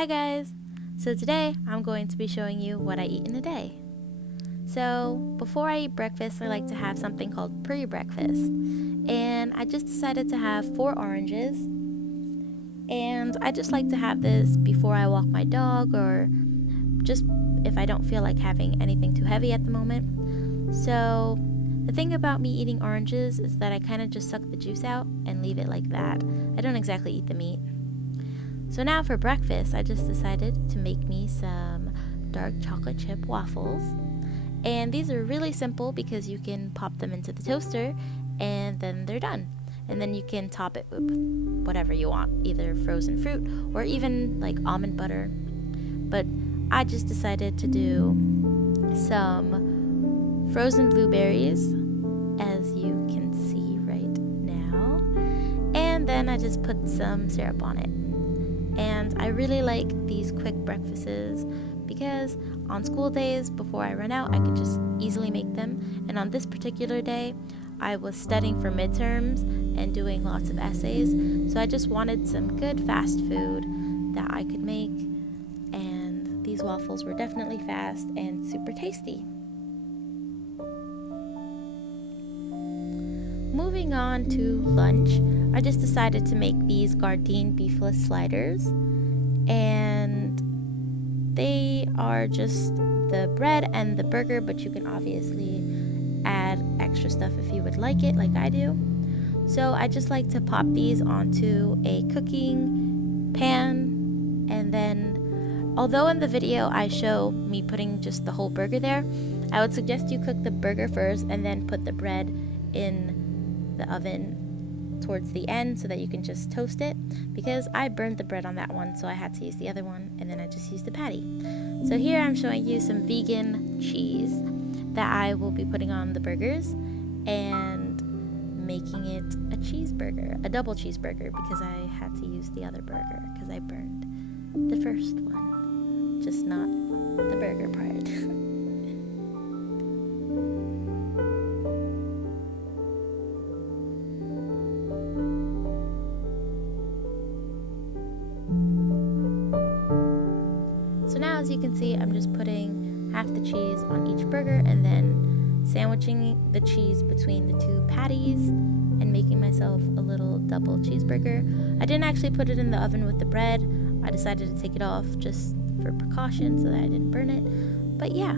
Hi guys! So today I'm going to be showing you what I eat in a day. So before I eat breakfast, I like to have something called pre-breakfast. And I just decided to have 4 oranges. And I just like to have this before I walk my dog, or just if I don't feel like having anything too heavy at the moment. So the thing about me eating oranges is that I kind of just suck the juice out and leave it like that. I don't exactly eat the meat. So now for breakfast, I just decided to make me some dark chocolate chip waffles. And these are really simple because you can pop them into the toaster and then they're done. And then you can top it with whatever you want, either frozen fruit or even like almond butter. But I just decided to do some frozen blueberries, as you can see right now. And then I just put some syrup on it. And I really like these quick breakfasts because on school days before I run out, I could just easily make them. And on this particular day, I was studying for midterms and doing lots of essays, so I just wanted some good fast food that I could make. And these waffles were definitely fast and super tasty. Moving on to lunch, I just decided to make these Gardein beefless sliders, and they are just the bread and the burger, but you can obviously add extra stuff if you would like it, like I do. So I just like to pop these onto a cooking pan, and then although in the video I show me putting just the whole burger there, I would suggest you cook the burger first and then put the bread in the oven towards the end so that you can just toast it, because I burned the bread on that one, so I had to use the other one, and then I just used the patty. So here I'm showing you some vegan cheese that I will be putting on the burgers and making it a cheeseburger, a double cheeseburger, because I had to use the other burger because I burned the first one, just not the burger part. So now, as you can see, I'm just putting half the cheese on each burger and then sandwiching the cheese between the 2 patties and making myself a little double cheeseburger. I didn't actually put it in the oven with the bread. I decided to take it off just for precaution so that I didn't burn it. But yeah.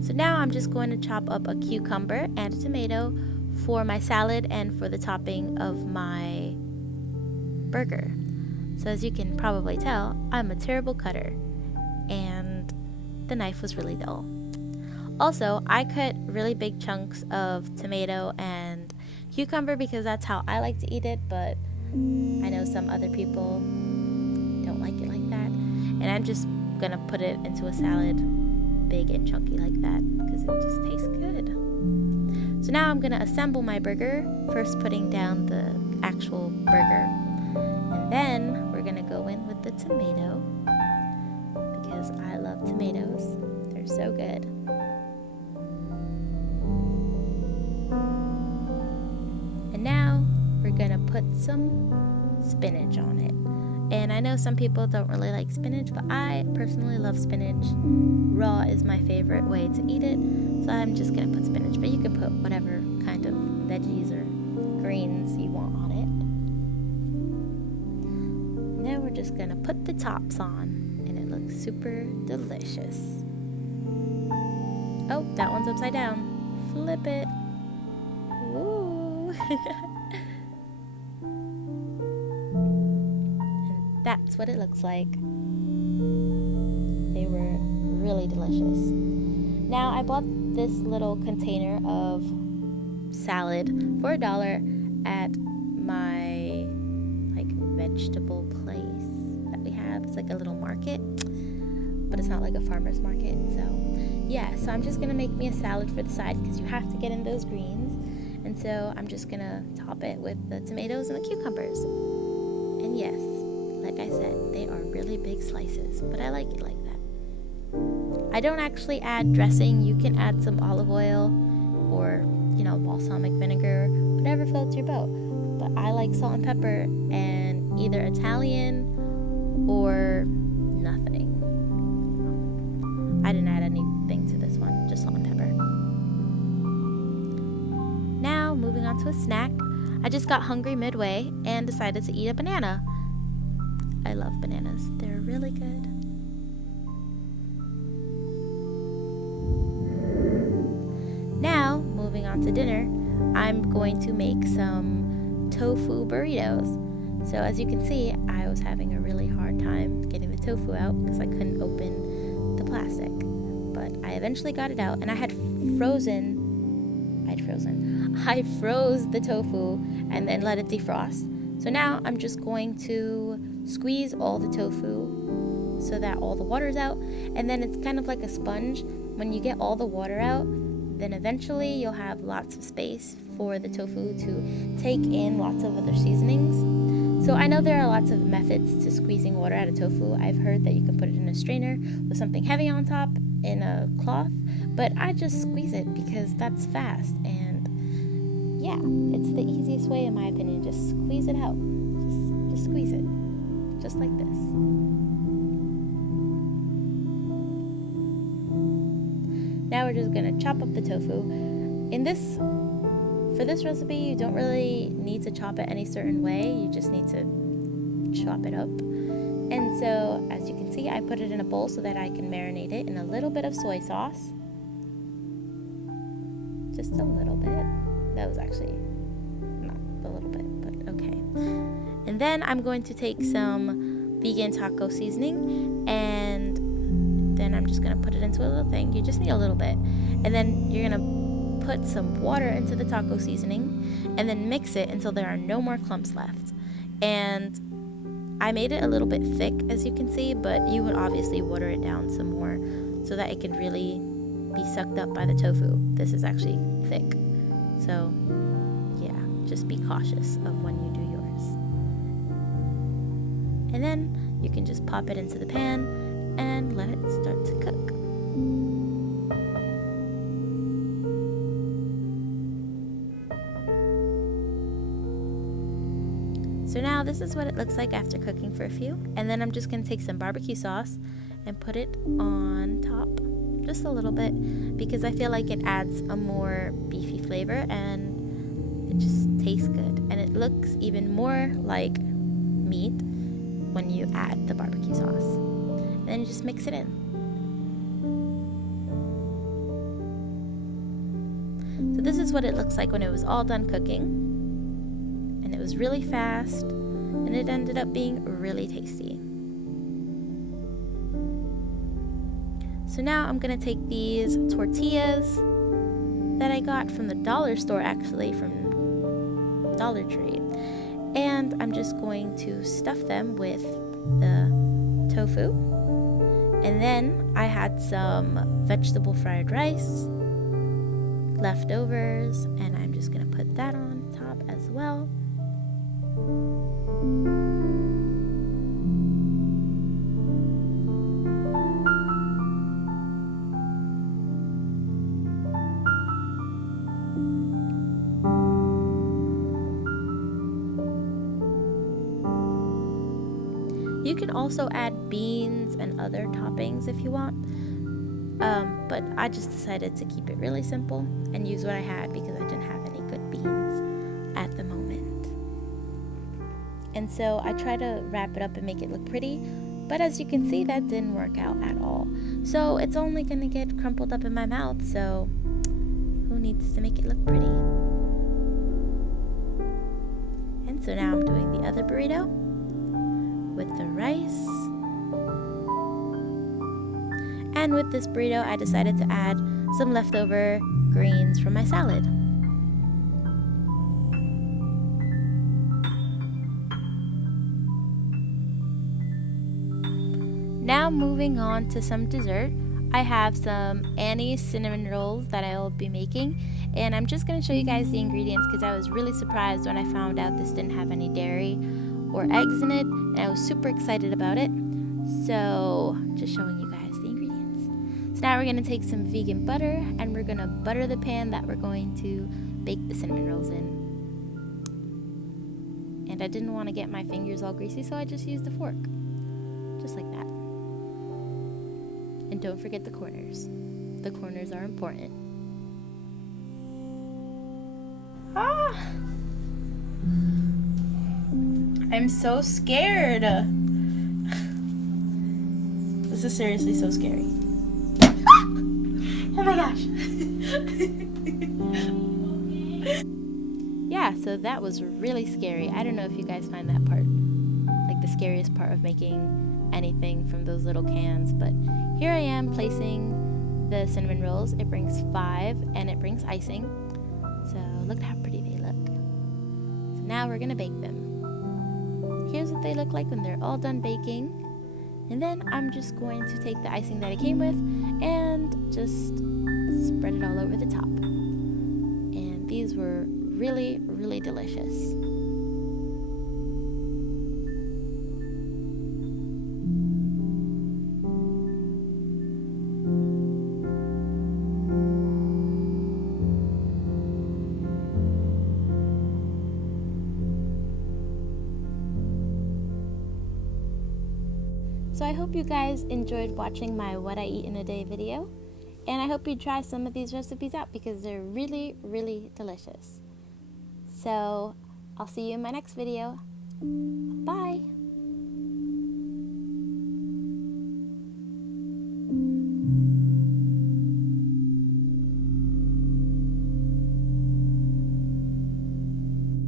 So now I'm just going to chop up a cucumber and a tomato for my salad and for the topping of my burger. So as you can probably tell, I'm a terrible cutter, and the knife was really dull. Also, I cut really big chunks of tomato and cucumber because that's how I like to eat it, but I know some other people don't like it like that. And I'm just gonna put it into a salad big and chunky like that because it just tastes good. So now I'm gonna assemble my burger, first putting down the actual burger, and then we're gonna go in with the tomato because I love tomatoes. They're so good. And now we're gonna put some spinach on it. And I know some people don't really like spinach, but I personally love spinach. Raw is my favorite way to eat it, so I'm just gonna put spinach, but you can put whatever kind of veggies or greens you want on it. Now we're just gonna put the tops on, and it looks super delicious. Oh, that one's upside down. Flip it. Woo! And that's what it looks like. They were really delicious. Now I bought this little container of salad for $1 at my vegetable place that we have. It's like a little market, but it's not like a farmer's market. So so I'm just gonna make me a salad for the side because you have to get in those greens. And so I'm just gonna top it with the tomatoes and the cucumbers. And yes, like I said, they are really big slices, but I like it like that. I don't actually add dressing. You can add some olive oil or balsamic vinegar, whatever floats your boat. But I like salt and pepper, and either Italian or nothing. I didn't add anything to this one, just salt and pepper. Now, moving on to a snack. I just got hungry midway and decided to eat a banana. I love bananas. They're really good. Now, moving on to dinner, I'm going to make some tofu burritos. So as you can see, I was having a really hard time getting the tofu out because I couldn't open the plastic. But I eventually got it out, and I froze the tofu and then let it defrost. So now I'm just going to squeeze all the tofu so that all the water's out, and then it's kind of like a sponge. When you get all the water out, then eventually you'll have lots of space for the tofu to take in lots of other seasonings. So I know there are lots of methods to squeezing water out of tofu. I've heard that you can put it in a strainer with something heavy on top in a cloth, but I just squeeze it because that's fast, and yeah, it's the easiest way in my opinion. Just squeeze it out. Just squeeze it. Just like this. Now we're just gonna chop up the tofu. For this recipe, you don't really need to chop it any certain way. You just need to chop it up. And so, as you can see, I put it in a bowl so that I can marinate it in a little bit of soy sauce. Just a little bit. That was actually not a little bit, but okay. And then I'm going to take some vegan taco seasoning, and then I'm just gonna put it into a little thing. You just need a little bit. And then you're gonna put some water into the taco seasoning and then mix it until there are no more clumps left. And I made it a little bit thick, as you can see, but you would obviously water it down some more so that it can really be sucked up by the tofu. This is actually thick. So, yeah, just be cautious of when you do yours. And then you can just pop it into the pan and let it start to cook. So now this is what it looks like after cooking for a few. And then I'm just going to take some barbecue sauce and put it on top. Just a little bit, because I feel like it adds a more beefy flavor and it just tastes good. And it looks even more like meat when you add the barbecue sauce. And then you just mix it in. So this is what it looks like when it was all done cooking. And it was really fast, and it ended up being really tasty. So now I'm gonna take these tortillas that I got from the dollar store, actually from Dollar Tree, and I'm just going to stuff them with the tofu. And then I had some vegetable fried rice leftovers, and I'm just gonna put that on top as well. You can also add beans and other toppings if you want, but I just decided to keep it really simple and use what I had because I didn't have any good beans at the moment. And so I tried to wrap it up and make it look pretty, but as you can see, that didn't work out at all. So it's only going to get crumpled up in my mouth, so who needs to make it look pretty? And so now I'm doing the other burrito with the rice. And with this burrito, I decided to add some leftover greens from my salad. Now moving on to some dessert, I have some Annie's cinnamon rolls that I will be making, and I'm just going to show you guys the ingredients because I was really surprised when I found out this didn't have any dairy or eggs in it, and I was super excited about it. So just showing you guys the ingredients. So now we're going to take some vegan butter, and we're going to butter the pan that we're going to bake the cinnamon rolls in. and I didn't want to get my fingers all greasy, so I just used a fork. Just like that. And don't forget the corners. The corners are important. Ah! I'm so scared. This is seriously so scary. Ah! Oh my gosh. Yeah, so that was really scary. I don't know if you guys find that part like the scariest part of making anything from those little cans, but here I am placing the cinnamon rolls. It brings 5 and it brings icing. So look how pretty they look. So now we're gonna bake them. Here's what they look like when they're all done baking. And then I'm just going to take the icing that it came with and just spread it all over the top. And these were really, really delicious. So I hope you guys enjoyed watching my What I Eat in a Day video, and I hope you try some of these recipes out because they're really, really delicious. So I'll see you in my next video. Bye!